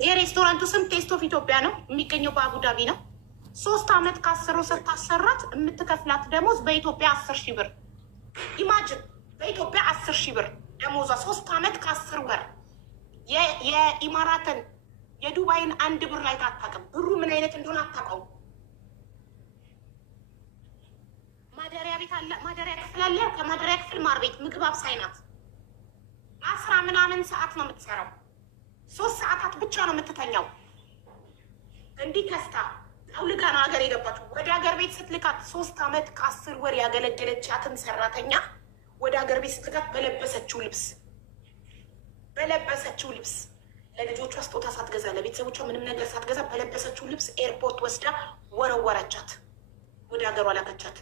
የሬስቶራንቱ ስም ቴስት ኦፍ ኢትዮጵያ ነው። የሚገኘው በአቡዳቢ ነው። 3 ዓመት ከ10 ወር ስታሰራት የምትከፍላት ደሞዝ በኢትዮጵያ 10,000 ብር። ኢማጅን በኢትዮጵያ 10,000 ብር ደሞዟ 3 ዓመት ከ10 ወር። የኢማራትን የዱባይን 1 ብር ላይ አታውቅም። ብሩ ምን አይነት እንደሆነ አታውቀውም። ማደሪያ ቤት አለ፣ ማደሪያ ክፍል አለ። ከማደሪያ ክፍል ማር ቤት፣ ምግብ አብሳይ ናት። 10 ምናምን ሰዓት ነው የምትሰራው። 3 ሰዓታት ብቻ ነው የምትተኛው። እንዲህ ከስታ አውልጋ ነው ሀገር የገባችው። ወደ ሀገር ቤት ስትልካት 3 ዓመት ከ10 ወር ያገለገለቻትን ሰራተኛ ወደ ሀገር ቤት ስትልካት በለበሰችው ልብስ ለልጆቿ ስጦታ ሳትገዛ ለቤተሰቦቿ ምንም ነገር ሳትገዛ በለበሰችው ልብስ ኤርፖርት ወስዳ ወረወረቻት፣ ወደ ሀገሯ ላከቻት።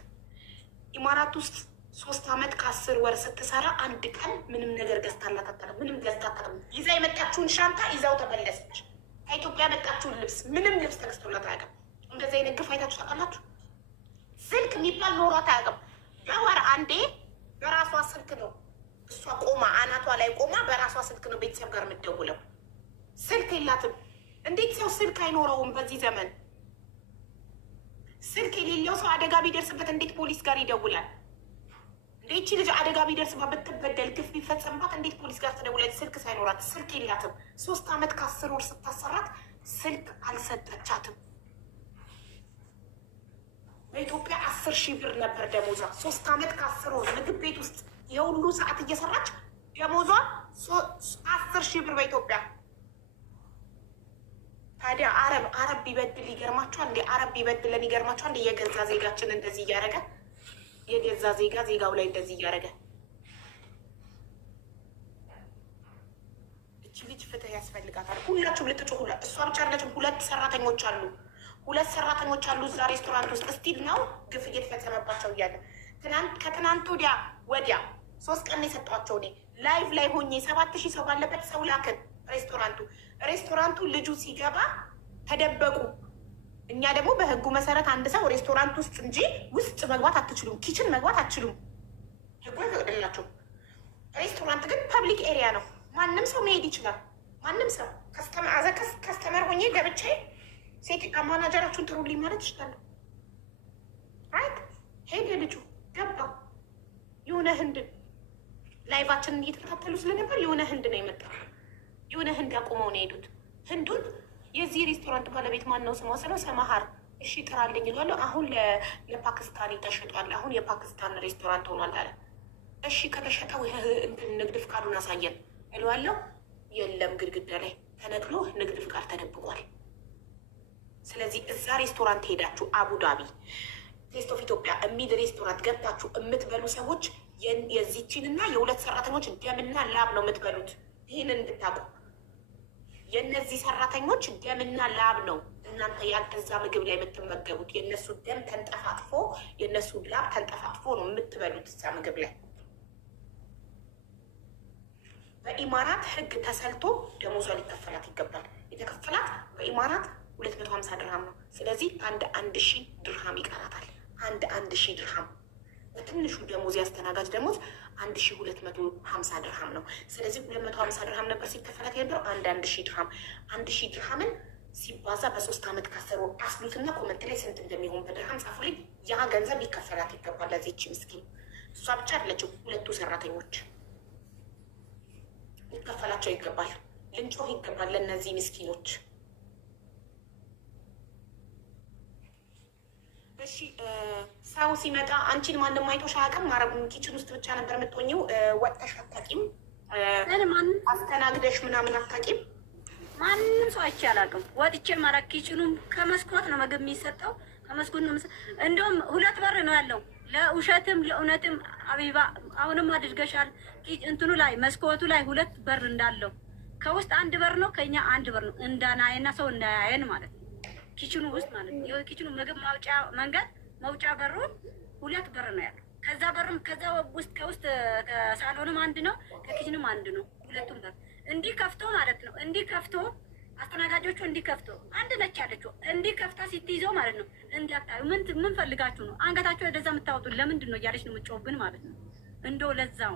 ኢማራት ውስጥ 3 ዓመት ከ10 ወር ስትሰራ 1 ቀን ምንም ነገር ገዝታላት አታውቅም። ምንም ገዝታ አታውቅም። ይዛ የመጣችውን ሻንጣ ይዛው ተመለሰች። ከኢትዮጵያ የመጣችውን ልብስ ምንም ልብስ ተገዝቶላት አያውቅም። እንደዚህ አይነት ግፍ አይታችሁ ታውቃላችሁ? ስልክ የሚባል ኖሯት አያውቅም። በወር አንዴ በራሷ ስልክ ነው እሷ ቆማ አናቷ ላይ ቆማ በራሷ ስልክ ነው ቤተሰብ ጋር የምትደውለው። ስልክ የላትም። እንዴት ሰው ስልክ አይኖረውም በዚህ ዘመን? ስልክ የሌለው ሰው አደጋ ቢደርስበት እንዴት ፖሊስ ጋር ይደውላል? ይቺ ልጅ አደጋ ቢደርስባት ብትበደል ግፍ ቢፈጸምባት እንዴት ፖሊስ ጋር ትደውላለች? ስልክ ሳይኖራት። ስልክ የላትም። 3 ዓመት ከ10 ወር ስታሰራት ስልክ አልሰጠቻትም። በኢትዮጵያ 10,000 ብር ነበር ደሞዟ። 3 ዓመት ከ10 ወር ምግብ ቤት ውስጥ የሁሉ ሰዓት እየሰራች ደሞዟ 10,000 ብር በኢትዮጵያ። ታዲያ አረብ ቢበድል ይገርማችኋል እንዴ? አረብ ቢበድለን ይገርማችኋል እንዴ? የገዛ ዜጋችን እንደዚህ እያደረገ የገዛ ዜጋው ላይ እንደዚህ እያደረገ። እቺ ልጅ ፍትህ ያስፈልጋታል። ሁላችሁም ልትጮሁ። እሷ ብቻ አለችም። 2 ሰራተኞች አሉ። 2 ሰራተኞች አሉ እዛ ሬስቶራንት ውስጥ ስቲል ነው ግፍ እየተፈጸመባቸው እያለ ከትናንት ወዲያ 3 ቀን የሰጧቸው እኔ ላይቭ ላይ ሆኜ 7,000 ሰው ባለበት ሰው ላክን። ሬስቶራንቱ ልጁ ሲገባ ተደበቁ። እኛ ደግሞ በህጉ መሰረት አንድ ሰው ሬስቶራንት ውስጥ እንጂ ውስጥ መግባት አትችሉም፣ ኪችን መግባት አትችሉም። ህጉ አይፈቅድላችሁም። ሬስቶራንት ግን ፐብሊክ ኤሪያ ነው። ማንም ሰው መሄድ ይችላል። ማንም ሰው ከስተመር ሆኜ ገብቼ ሴት ማናጀራችሁን ጥሩልኝ ማለት ይችላለሁ። ራይት ሄደ ልጁ ገባ። የሆነ ህንድን ላይቫችንን እየተከታተሉ ስለነበር የሆነ ህንድ ነው የመጣው። የሆነ ህንድ አቁመው ነው የሄዱት። ህንዱን የዚህ ሬስቶራንት ባለቤት ማን ነው ስሟ ስለው ሰማሃር እሺ ጥራልኝ እላለሁ። አሁን ለፓኪስታኒ ተሸጧል። አሁን የፓኪስታን ሬስቶራንት ሆኗል አለ። እሺ ከተሸጠው ንግድ ፍቃዱን አሳየን እለዋለሁ። የለም ግድግዳ ላይ ተነቅሎ ንግድ ፍቃድ ተደብቋል። ስለዚህ እዛ ሬስቶራንት ሄዳችሁ አቡዳቢ ቴስት ኦፍ ኢትዮጵያ የሚል ሬስቶራንት ገብታችሁ የምትበሉ ሰዎች የዚችንና የ2 ሰራተኞች ደምና ላብ ነው የምትበሉት። ይህንን እንድታውቁ። የእነዚህ ሰራተኞች ደምና ላብ ነው እናንተ ያልገዛ ምግብ ላይ የምትመገቡት። የእነሱ ደም ተንጠፋጥፎ የእነሱ ላብ ተንጠፋጥፎ ነው የምትበሉት እዛ ምግብ ላይ። በኢማራት ህግ ተሰልቶ ደሞዟ ሊከፈላት ይገባል። የተከፈላት በኢማራት 250 ድርሃም ነው። ስለዚህ 1,000 ድርሃም ይቀራታል። 1,000 ድርሃም በትንሹ ደሞዝ ያስተናጋጅ ደሞዝ 1,250 ድርሃም ነው። ስለዚህ 250 ድርሃም ነበር ሲከፈላት የነበረው 1,000 ድርሃም። 1,000 ድርሃምን ሲባዛ በ3 ዓመት ከ10 ወር አስሉትና ኮመንት ላይ ስንት እንደሚሆን በድርሃም ጻፉልኝ። ያ ገንዘብ ሊከፈላት ይገባል ለዚች ምስኪን። እሷ ብቻ አይደለችም፣ 2 ሰራተኞች ሊከፈላቸው ይገባል። ልንጮህ ይገባል ለእነዚህ ምስኪኖች። እሺ ሰው ሲመጣ አንቺን ማንም አይቶሽ አያውቅም? ኪችን ውስጥ ብቻ ነበር የምትሆኚው። ወጥተሽ አታውቂም? አስተናግደሽ ምናምን አታውቂም? ማንም ሰው አይቼ አላውቅም። ወጥቼ ማለት ኪችኑም ከመስኮት ነው ምግብ የሚሰጠው፣ ከመስኮት ነው። እንደውም 2 በር ነው ያለው፣ ለውሸትም ለእውነትም። አቢባ አሁንም አድርገሻል። እንትኑ ላይ መስኮቱ ላይ 2 በር እንዳለው፣ ከውስጥ 1 በር ነው፣ ከኛ 1 በር ነው። እንዳናየና ሰው እንዳያየን ማለት ነው። ኪችኑ ውስጥ ማለት ነው። የኪችኑ ምግብ ማውጫ መንገድ መውጫ በሩ 2 በር ነው ያለው። ከዛ በርም ከዛ ውስጥ ከውስጥ ከሳሎንም 1 ነው፣ ከኪችኑም 1 ነው። 2ቱም በር እንዲህ ከፍቶ ማለት ነው። እንዲህ ከፍቶ አስተናጋጆቹ እንዲህ ከፍቶ አንድ ነች ያለችው እንዲህ ከፍታ ስትይዘው ማለት ነው። እንዳታዩ ምን ፈልጋችሁ ነው አንገታችሁ ወደዛ የምታወጡት ለምንድን ነው እያለች ነው የምትጮህብን ማለት ነው። እንደው ለዛው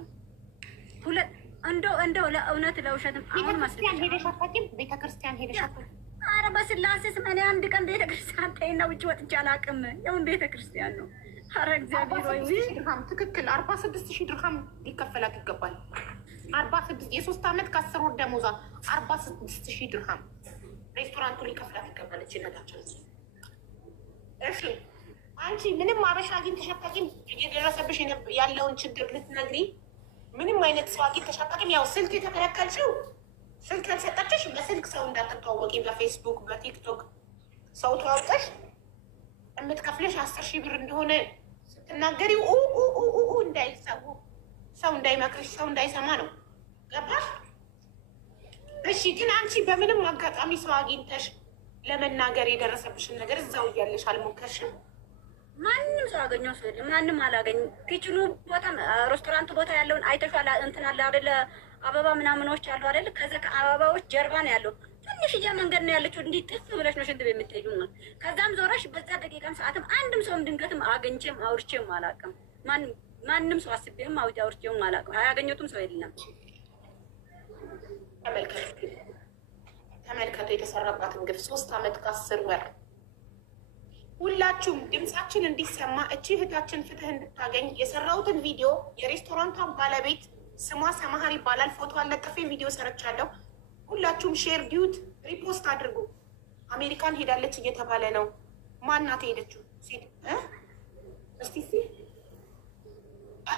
እንደው ለእውነት ለውሸትም አሁን ቤተክርስቲያን ሄደሽ አታውቂም? ቤተክርስቲያን ሄደሽ አታውቂም? ኧረ በስላሴ ስም እኔ አንድ ቀን ቤተክርስቲያን ተይና ውጭ ወጥቼ አላውቅም። የምን ቤተክርስቲያን ነው? ኧረ እግዚአብሔር ወይ ድርሃም ትክክል 46,000 ድርሃም ሊከፈላት ይገባል። 46 የ3 ዓመት ከ10 ወር ደሞዟ 46,000 ድርሃም ሬስቶራንቱ ሊከፍላት ይገባል። እችነታቸው እሺ አንቺ ምንም አበሻ አግኝተሽ አታውቂም? እየደረሰብሽ ያለውን ችግር ልትነግሪ ምንም አይነት ሰው አግኝተሽ አታውቂም? ያው ስልክ የተከለከልሽው ስልክ ያልሰጠችሽ በስልክ ሰው እንዳትተዋወቂ በፌስቡክ በቲክቶክ ሰው ተዋውቀሽ የምትከፍለሽ 10,000 ብር እንደሆነ ስትናገሪ እንዳይሰቡ ሰው እንዳይመክርሽ ሰው እንዳይሰማ ነው። ገባሽ? እሺ ግን አንቺ በምንም አጋጣሚ ሰው አግኝተሽ ለመናገር የደረሰብሽን ነገር እዛው እያለሽ አልሞከርሽም? ማንም ሰው አገኘው ሰው የለም። ማንም አላገኝም። ኪችኑ ቦታ ሬስቶራንቱ ቦታ ያለውን አይተሻል? እንትን አለ አይደለ? አበባ ምናምኖች አሉ አይደለ? ከዛ ከአበባዎች ጀርባ ነው ያለው። ትንሽዬ መንገድ ነው ያለችው። እንዲህ ጥፍ ብለሽ ነው ሽንት ቤት የምትሄጂው ነው። ከዛም ዞረሽ በዛ ደቂቃም ሰዓትም አንድም ሰውም ድንገትም አግኝቼም አውርቼም አላውቅም። ማንም ሰው አስቤም አውርቼም አላውቅም። አያገኘቱም ሰው የለም። ተመልከቱ የተሰራባትን ግፍ 3 ዓመት ከ10 ወር። ሁላችሁም ድምፃችን እንዲሰማ እቺ እህታችን ፍትህ እንድታገኝ የሰራሁትን ቪዲዮ የሬስቶራንቷን ባለቤት ስሟ ሰማሃር ይባላል። ፎቶ አለጥፌ ቪዲዮ ሰርቻለሁ። ሁላችሁም ሼር ዲዩት ሪፖስት አድርጉ። አሜሪካን ሄዳለች እየተባለ ነው። ማናት ሄደችው? እስቲ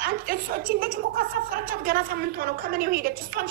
አንቺ ልጅ እኮ ካሳፈረቻት ገና ሳምንት ሆነው ከምን ሄደች? እሷን